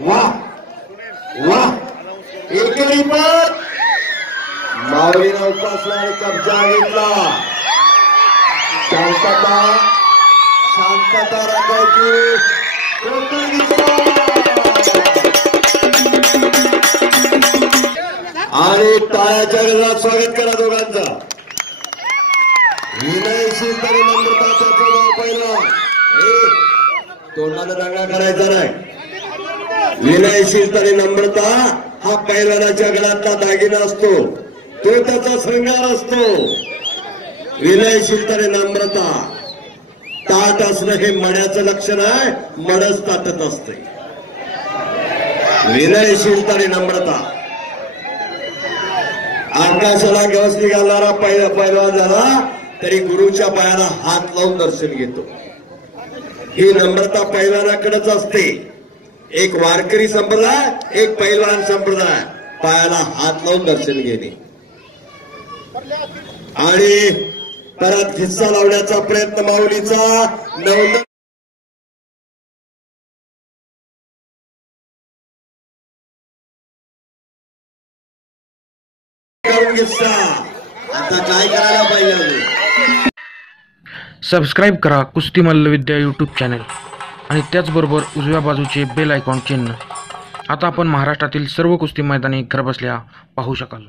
वाह वाह एकरी पण माऊलीनं उपासला आणि कब्जा घेतला. शांतता शांतता राखायची. आणि टाळ्याच्या गजरात स्वागत करा दोघांचा. विनयशील तरी नम्रताचा प्रभाव पहिला. तोंडाला दंगा करायचा नाही. विनयशील तरी नम्रता हा पैलवानाच्या गळ्यातला दागिना असतो, तो त्याचा श्रृंगार असतो. विनयशील तरी नम्रता ताट असणं हे मण्याचं लक्षण आहे. मणच ताटत असते. विनयशील तरी नम्रता. आकाशाला गवसणी घालणारा पैलवान झाला तरी गुरुच्या पायाला हात लावून दर्शन घेतो. ही नम्रता पैलवानाकडेच असते. एक वारकरी संप्रदाय, एक पैलवान संप्रदाय. पायाला हात लावून दर्शन घेणे आणि परत खिस्सा लावण्याचा प्रयत्न माऊलीचा. किस्सा आता काय करायला पाहिजे. सबस्क्राईब करा कुस्ती मल्लविद्या यूट्यूब चॅनल आणि त्याचबरोबर उजव्या बाजूचे बेल आयकॉन चिन्ह. आता आपण महाराष्ट्रातील सर्व कुस्ती मैदाने घरबसल्या पाहू शकाल.